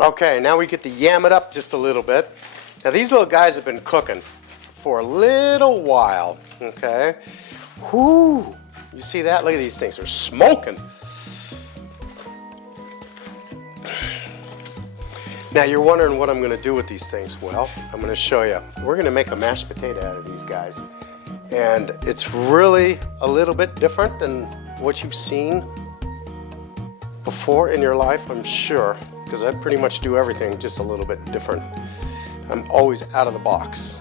Okay, now we get to yam it up just a little bit. Now these little guys have been cooking for a little while, okay? Whoo! You see that? Look at these things, they're smoking. Now you're wondering what I'm going to do with these things. Well, I'm going to show you. We're going to make a mashed potato out of these guys. And it's really a little bit different than what you've seen before in your life, I'm sure, because I pretty much do everything just a little bit different. I'm always out of the box.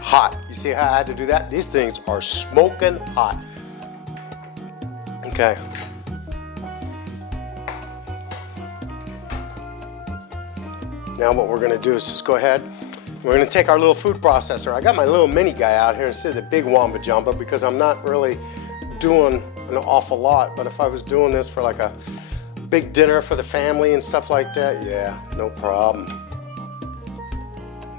Hot. You see how I had to do that? These things are smoking hot. Okay. Now what we're going to do is just go ahead. We're going to take our little food processor. I got my little mini guy out here instead of the big Wamba Jumba because I'm not really doing an awful lot. But if I was doing this for like a big dinner for the family and stuff like that, yeah, no problem.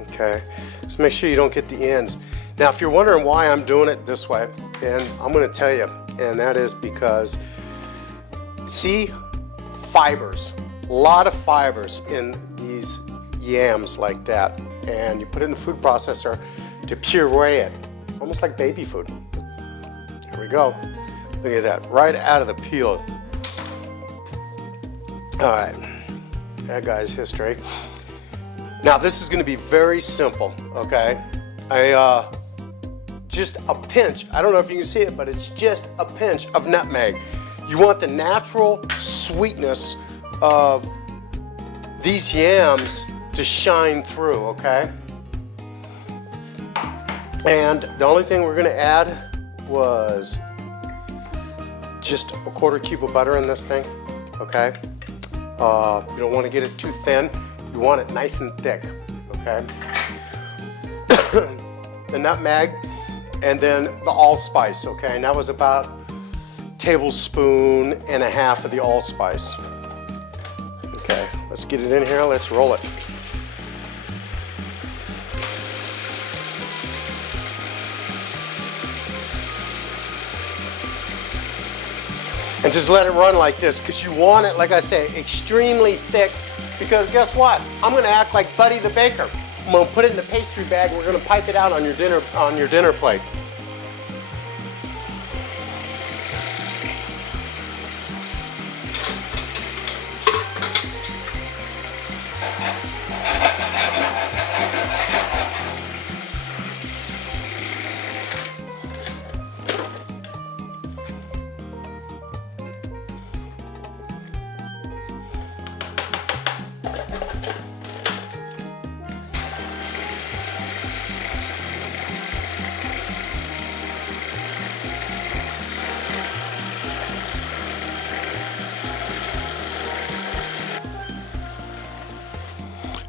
Okay, just make sure you don't get the ends. Now if you're wondering why I'm doing it this way, then I'm going to tell you, and that is because, see, fibers, a lot of fibers in these yams like that, and you put it in the food processor to puree it, almost like baby food. Here we go. Look at that, right out of the peel. All right, that guy's history. Now this is going to be very simple, okay? Just a pinch, I don't know if you can see it, but it's just a pinch of nutmeg. You want the natural sweetness of these yams to shine through, okay? And the only thing we're gonna add was just a quarter cube of butter in this thing, okay? You don't want to get it too thin. You want it nice and thick, okay? The nutmeg, and then the allspice, okay? And that was about a tablespoon and a half of the allspice. Okay, let's get it in here, let's roll it. And just let it run like this, because you want it, like I say, extremely thick, because guess what? I'm gonna act like Buddy the Baker. I'm gonna put it in the pastry bag, we're gonna pipe it out on your dinner plate.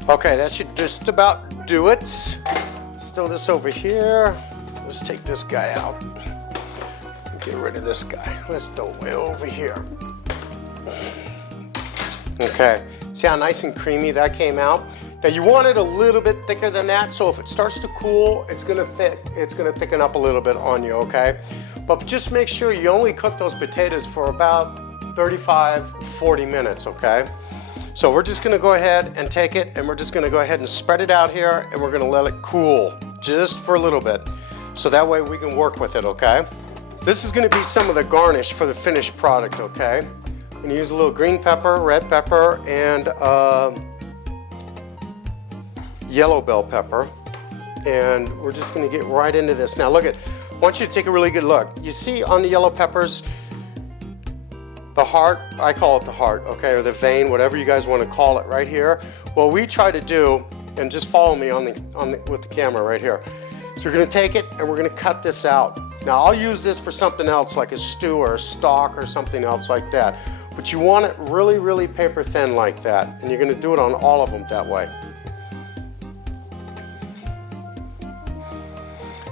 Okay, that should just about do it. Let's throw this over here. Let's take this guy out. Get rid of this guy. Let's throw it way over here. Okay, see how nice and creamy that came out? Now you want it a little bit thicker than that, so if it starts to cool, it's gonna thicken up a little bit on you, okay? But just make sure you only cook those potatoes for about 35-40 minutes, okay? So we're just gonna go ahead and take it, and we're just gonna go ahead and spread it out here, and we're gonna let it cool just for a little bit. So that way we can work with it, okay? This is gonna be some of the garnish for the finished product, okay? I'm gonna use a little green pepper, red pepper, and yellow bell pepper. And we're just gonna get right into this. Now look at, I want you to take a really good look. You see on the yellow peppers, the heart, I call it the heart, okay, or the vein, whatever you guys want to call it right here. Well, we try to do, and just follow me with the camera right here. So we're going to take it and we're going to cut this out. Now I'll use this for something else like a stew or a stock or something else like that. But you want it really, really paper thin like that. And you're going to do it on all of them that way.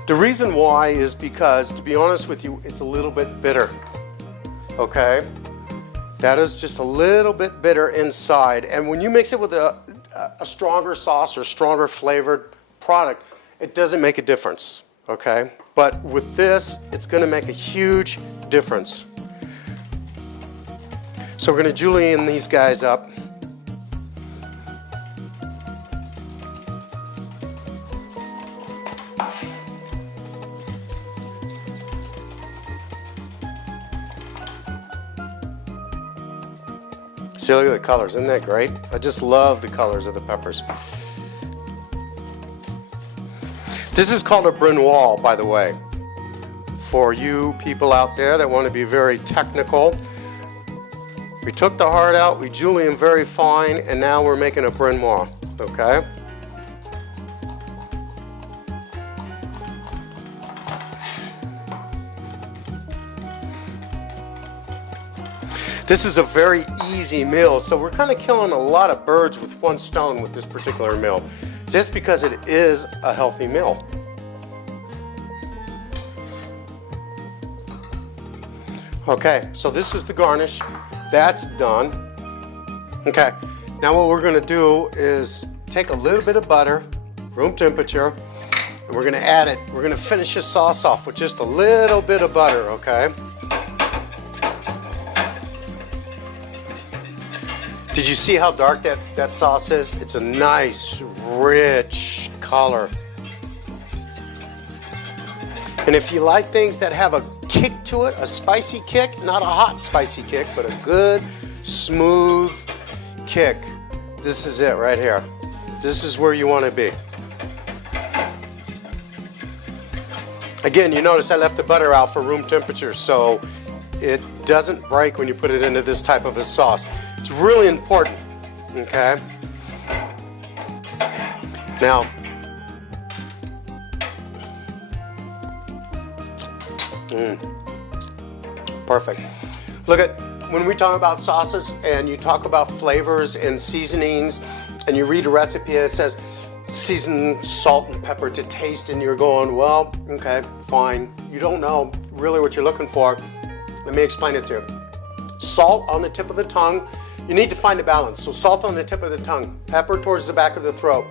The reason why is because, to be honest with you, it's a little bit bitter, okay? That is just a little bit bitter inside. And when you mix it with a stronger sauce or stronger flavored product, it doesn't make a difference, okay? But with this, it's going to make a huge difference. So we're going to julienne these guys up. See, look at the colors. Isn't that great? I just love the colors of the peppers. This is called a brunoise, by the way. For you people out there that want to be very technical, we took the heart out, we julienne very fine, and now we're making a brunoise, okay? This is a very easy meal, so we're kind of killing a lot of birds with one stone with this particular meal, just because it is a healthy meal. Okay, so this is the garnish. That's done. Okay, now what we're gonna do is take a little bit of butter, room temperature, and we're gonna add it. We're gonna finish this sauce off with just a little bit of butter, okay? Did you see how dark that sauce is? It's a nice, rich color. And if you like things that have a kick to it, a spicy kick, not a hot spicy kick, but a good, smooth kick, this is it right here. This is where you want to be. Again, you notice I left the butter out for room temperature, so it doesn't break when you put it into this type of a sauce. It's really important, okay? Now, perfect. Look at, when we talk about sauces and you talk about flavors and seasonings and you read a recipe that says season salt and pepper to taste, and you're going, well, okay, fine. You don't know really what you're looking for. Let me explain it to you. Salt on the tip of the tongue, you need to find a balance. So salt on the tip of the tongue, pepper towards the back of the throat.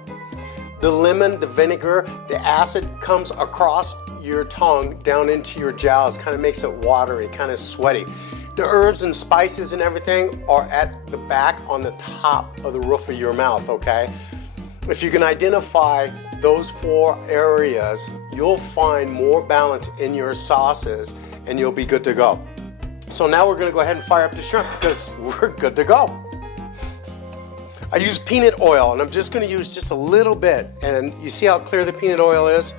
The lemon, the vinegar, the acid comes across your tongue down into your jowls, kind of makes it watery, kind of sweaty. The herbs and spices and everything are at the back on the top of the roof of your mouth, okay? If you can identify those 4 areas, you'll find more balance in your sauces and you'll be good to go. So now we're going to go ahead and fire up the shrimp because we're good to go. I use peanut oil, and I'm just going to use just a little bit. And you see how clear the peanut oil is?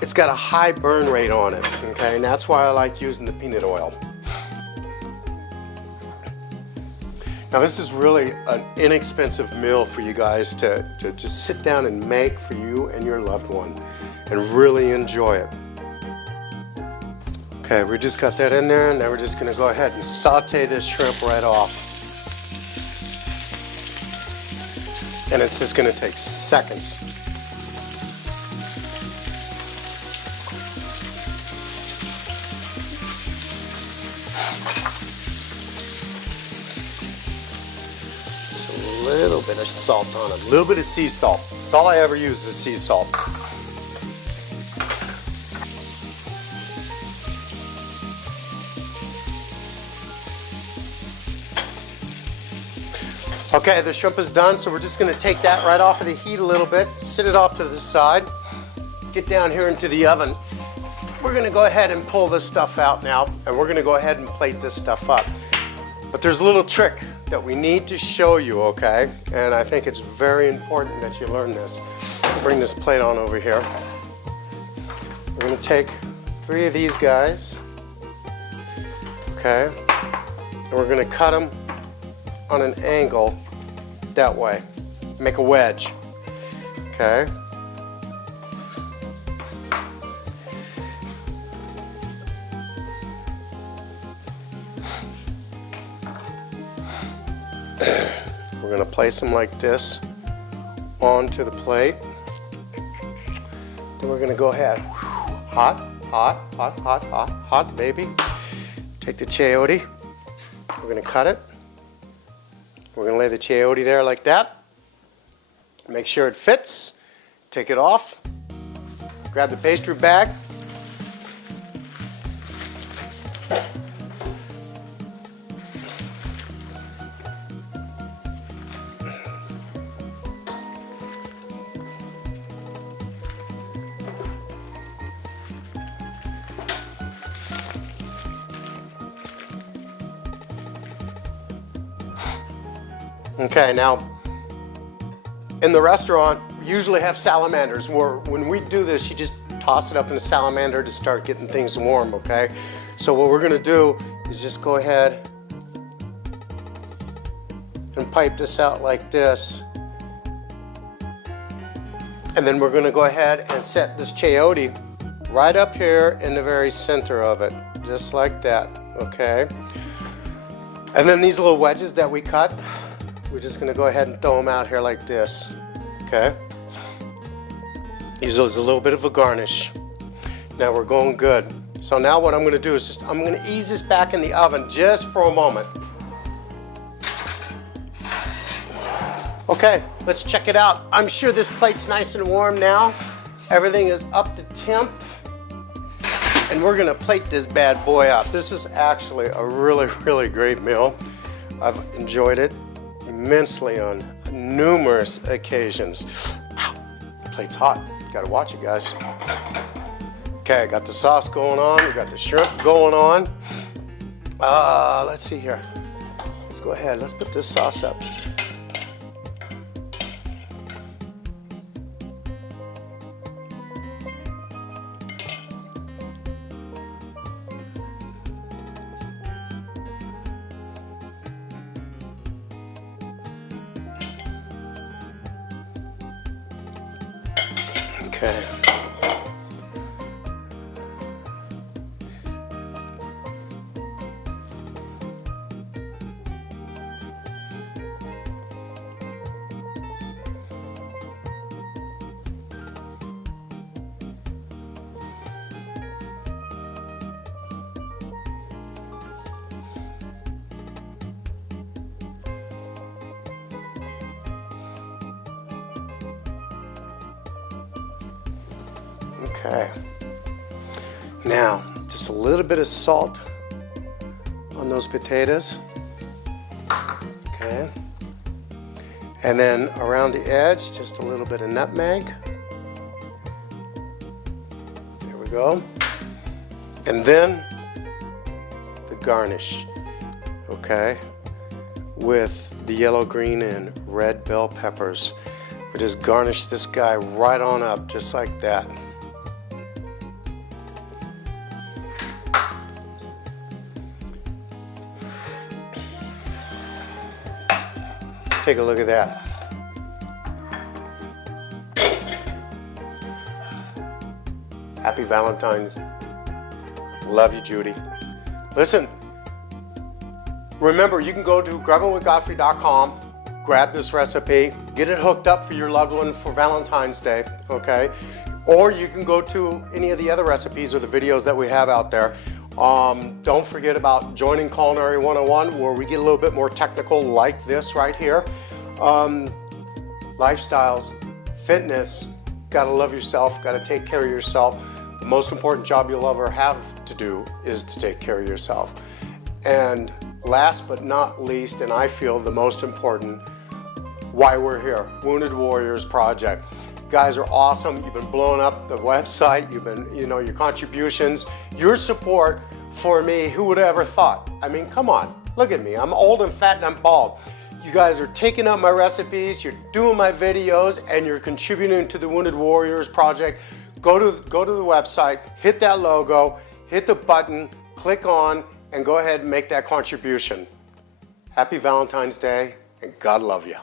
It's got a high burn rate on it, okay? And that's why I like using the peanut oil. Now this is really an inexpensive meal for you guys to just sit down and make for you and your loved one and really enjoy it. Okay, we just got that in there, and now we're just gonna go ahead and saute this shrimp right off. And it's just gonna take seconds. Just a little bit of salt on it, a little bit of sea salt. That's all I ever use is sea salt. Okay, the shrimp is done, so we're just going to take that right off of the heat a little bit, sit it off to the side, get down here into the oven. We're going to go ahead and pull this stuff out now, and we're going to go ahead and plate this stuff up. But there's a little trick that we need to show you, okay? And I think it's very important that you learn this. I'll bring this plate on over here. We're going to take 3 of these guys, okay? And we're going to cut them on an angle that way. Make a wedge, okay? We're going to place them like this onto the plate. Then we're going to go ahead. Hot, hot, hot, hot, hot, hot, baby. Take the chayote. We're going to cut it. We're going to lay the chayote there like that. Make sure it fits. Take it off. Grab the pastry bag. Okay, now in the restaurant, we usually have salamanders where when we do this, you just toss it up in a salamander to start getting things warm, okay? So what we're gonna do is just go ahead and pipe this out like this. And then we're gonna go ahead and set this chayote right up here in the very center of it, just like that, okay? And then these little wedges that we cut, we're just gonna go ahead and throw them out here like this, okay? Use those as a little bit of a garnish. Now we're going good. So now what I'm gonna do is I'm gonna ease this back in the oven just for a moment. Okay, let's check it out. I'm sure this plate's nice and warm now. Everything is up to temp. And we're gonna plate this bad boy up. This is actually a really, really great meal. I've enjoyed it immensely on numerous occasions. Ow, plate's hot. Gotta watch it, guys. Okay, got the sauce going on. We got the shrimp going on. Let's see here. Let's go ahead. Let's put this sauce up. Okay. Okay. Now, just a little bit of salt on those potatoes. Okay. And then around the edge, just a little bit of nutmeg. There we go. And then the garnish, okay, with the yellow, green, and red bell peppers. We just garnish this guy right on up, just like that. Take a look at that. Happy Valentine's. Love you, Judy. Listen, remember, you can go to grubbinwithgodfrey.com, grab this recipe, get it hooked up for your loved one for Valentine's Day, okay? Or you can go to any of the other recipes or the videos that we have out there. Don't forget about joining Culinary 101, where we get a little bit more technical like this right here. Lifestyles, fitness, gotta love yourself, gotta take care of yourself. The most important job you'll ever have to do is to take care of yourself. And last but not least, and I feel the most important, why we're here, Wounded Warriors Project. You guys are awesome. You've been blowing up the website. You've been, your contributions, your support for me. Who would have ever thought? I mean, come on, look at me. I'm old and fat and I'm bald. You guys are taking up my recipes, you're doing my videos, and you're contributing to the Wounded Warriors Project. Go to the website, hit that logo, hit the button, click on, and go ahead and make that contribution. Happy Valentine's Day, and God love you.